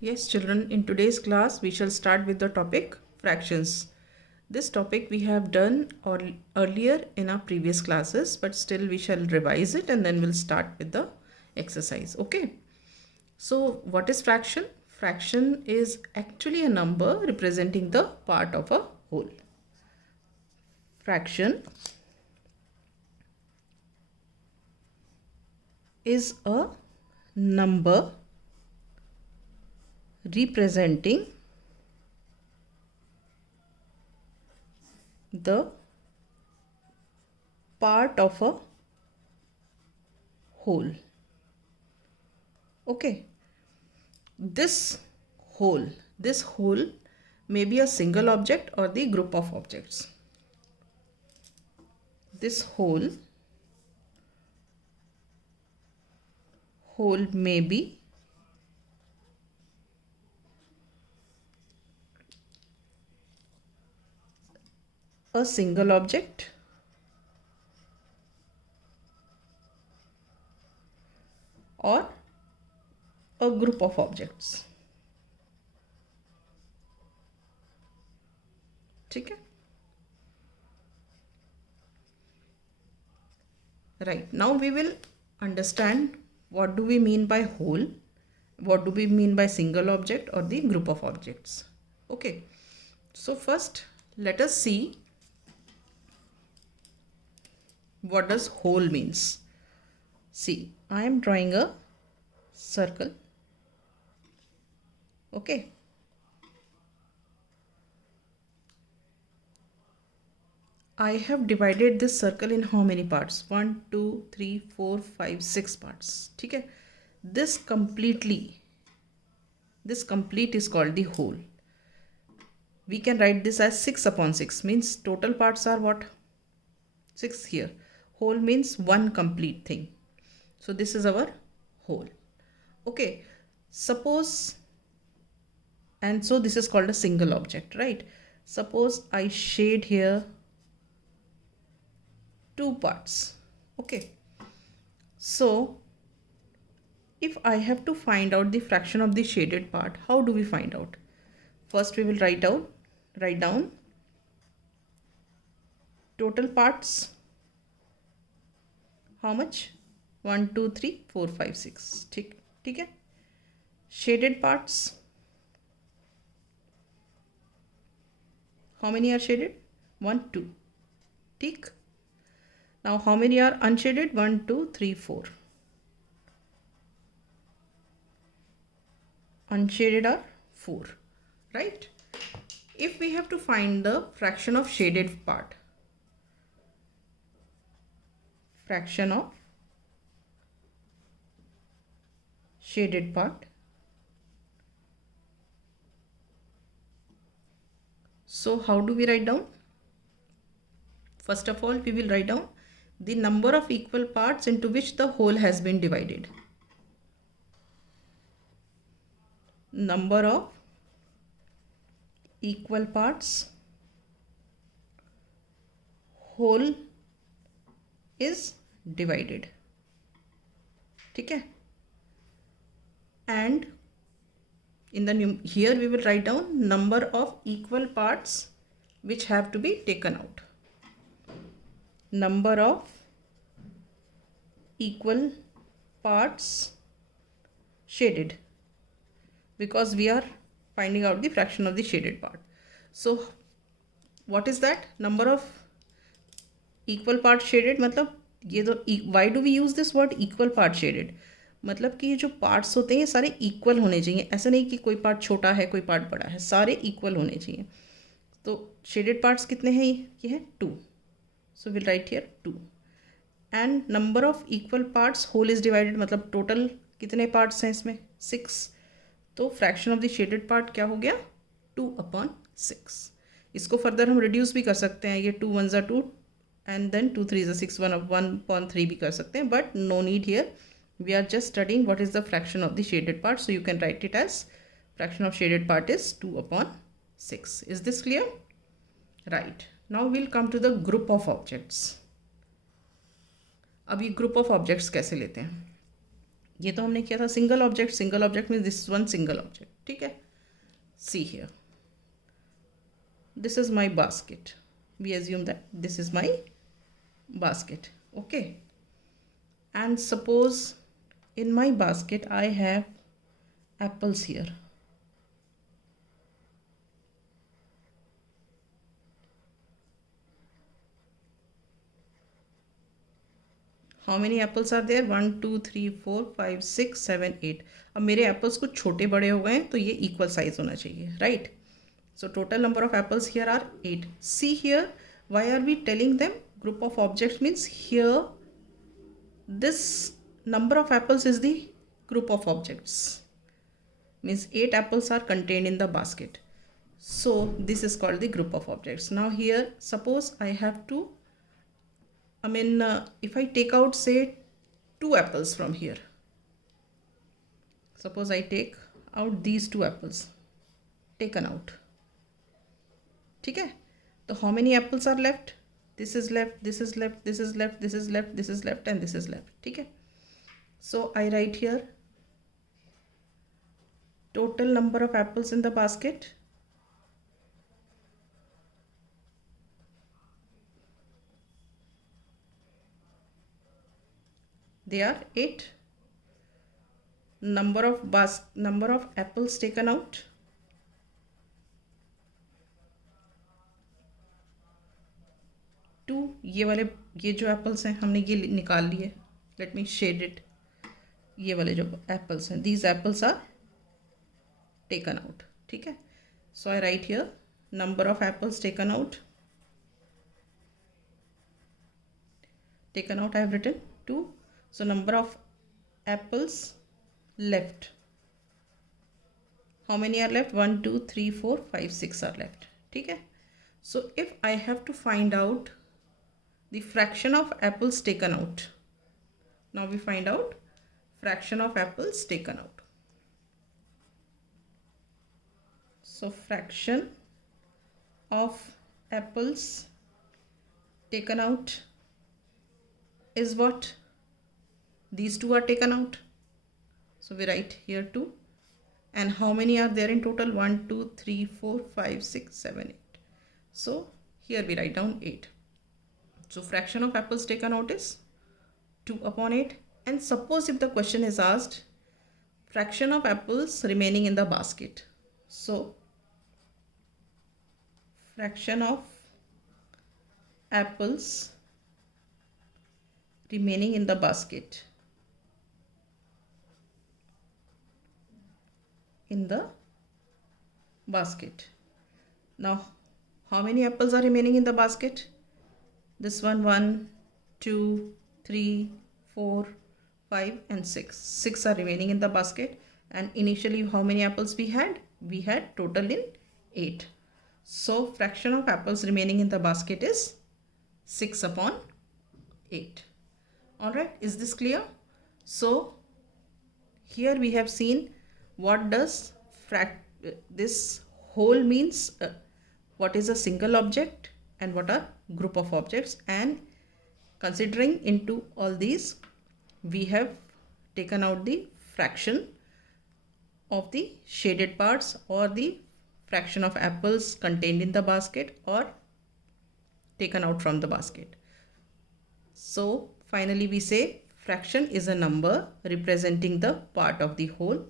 Yes, children, in today's class, we shall start with the topic fractions. This topic we have done earlier in our previous classes, but still we shall revise it and then we'll start with the exercise. Okay. So, what is fraction? Fraction is actually a number representing the part of a whole. Fraction is a number representing the part of a whole. Okay, this whole may be a single object or the group of objects. This whole may be a single object or a group of objects. ठीक है? Right, now we will understand what do we mean by whole, what do we mean by single object or the group of objects. Okay, so first let us see what does whole means. See, I am drawing a circle. Okay, I have divided this circle in how many parts? 1, 2, 3, 4, 5, 6 parts. ठीक है? This complete is called the whole. We can write this as 6 upon 6, means total parts are what? 6 here. Whole means one complete thing. So this is our whole. Okay, suppose, and so this is called a single object, right? Suppose I shade here 2 parts. Okay, so if I have to find out the fraction of the shaded part, how do we find out? First we will write down total parts. How much? 1, 2, 3, 4, 5, 6. ठीक है? Shaded parts. How many are shaded? 1, 2. ठीक? Now how many are unshaded? 1, 2, 3, 4. Unshaded are 4, right? If we have to find the fraction of shaded part, so how do we write down? First of all, we will write down the number of equal parts into which the whole has been divided. Number of equal parts whole is divided. ठीक है? And in the here we will write down number of equal parts which have to be taken out. Number of equal parts shaded, because we are finding out the fraction of the shaded part. So what is that? Number of equal parts shaded, मतलब ये तो why do we use this word equal part shaded? मतलब कि ये जो parts होते हैं ये सारे इक्वल होने चाहिए. ऐसा नहीं कि कोई पार्ट छोटा है कोई पार्ट बड़ा है, सारे इक्वल होने चाहिए. तो शेडेड पार्ट्स कितने हैं? ये है 2. So will write here 2. And number of equal parts whole is divided, मतलब टोटल कितने पार्ट्स हैं इसमें? 6. तो fraction of the shaded part क्या हो गया? 2 upon 6. इसको फर्दर हम रिड्यूस भी कर सकते हैं. ये 2 1s are 2 and then 2 3s are 6, 1 upon 3 भी कर सकते हैं, but no need here. We are just studying what is the fraction of the shaded part, so you can write it as fraction of shaded part is 2 upon 6. Is this clear? Right. Now we'll come to the group of objects. अब ये group of objects कैसे लेते हैं? ये तो हमने किया था single object means this one single object. ठीक है. See here, this is my basket. We assume that this is my basket. Okay, and suppose in my basket I have apples here. How many apples are there? 1 2 3 4 5 6 7 8. अब मेरे apples कुछ छोटे बड़े हो गए हैं तो ये इक्वल साइज होना चाहिए, right? So total number of apples here are 8. See here, why are we telling them group of objects? Means here this number of apples is the group of objects. Means 8 apples are contained in the basket. So this is called the group of objects. Now here suppose I have to, if I take out say 2 apples from here. Suppose I take out these 2 apples, taken out. ठीक है, तो how many apples are left? This is left, this is left, this is left, this is left, this is left, and this is left. ठीक है, so I write here total number of apples in the basket. They are 8. Number of apples taken out. ये जो apples हैं हमने ये निकाल लिए. Let me shade it. ये वाले जो एप्पल्स हैं, these apples are taken out. ठीक है, so I write here number of apples taken out. Taken out I have written 2. So number of apples left. How many are left? 1 2 3 4 5 6 are left. ठीक है, so if I have to find out the fraction of apples taken out, now we find out fraction of apples taken out. So fraction of apples taken out is what? These 2 are taken out, so we write here 2. And how many are there in total? 1 2 3 4 5 6 7 8. So here we write down 8. So fraction of apples taken out is 2 upon 8. And suppose if the question is asked fraction of apples remaining in the basket, so fraction of apples remaining in the basket, now how many apples are remaining in the basket? This one, 1 2 3 4 5 and 6. 6 are remaining in the basket. And initially how many apples we had? We had total in 8. So fraction of apples remaining in the basket is 6 upon 8. Alright, is this clear? So here we have seen what does this whole means, what is a single object and what are group of objects. And considering into all these, we have taken out the fraction of the shaded parts or the fraction of apples contained in the basket or taken out from the basket. So finally we say fraction is a number representing the part of the whole.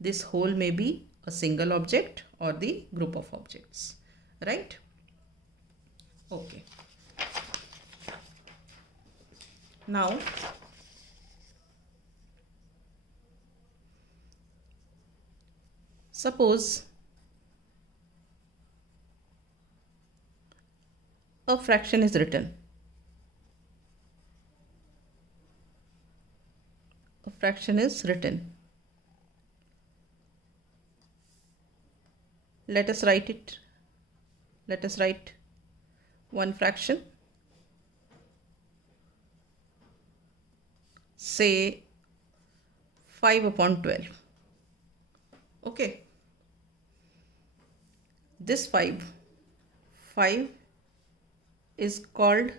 This whole may be a single object or the group of objects, right? Okay. Now suppose a fraction is written. A fraction is written. Let us write it. Let us write one fraction. Say 5 upon 12. Okay. This 5 is called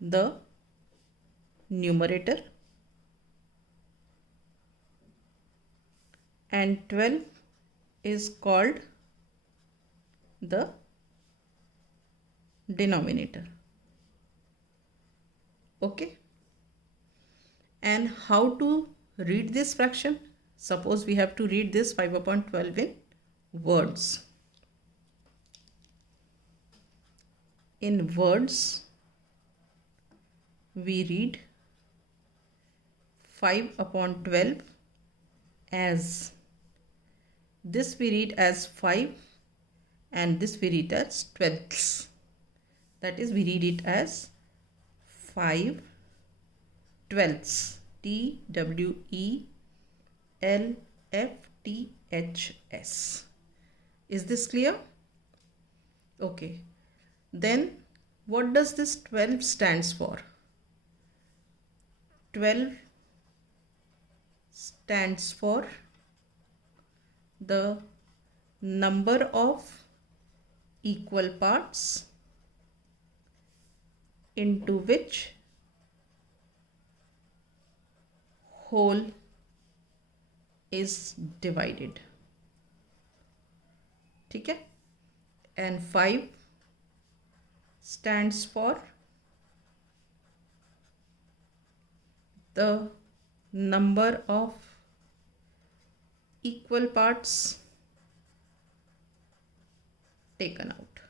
the numerator and 12 is called the denominator. Okay, and how to read this fraction? Suppose we have to read this 5 upon 12 in words. In words, we read 5 upon 12 as, this we read as 5 and this we read as 12ths. That is, we read it as 5 12ths. TWELFTHS. Is this clear? Okay. Then what does this 12 stands for? 12 stands for the number of equal parts into which whole is divided. ठीक है? And 5 stands for the number of equal parts taken out.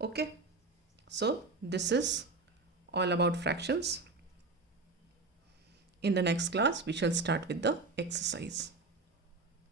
Okay, so this is all about fractions. In the next class, we shall start with the exercise.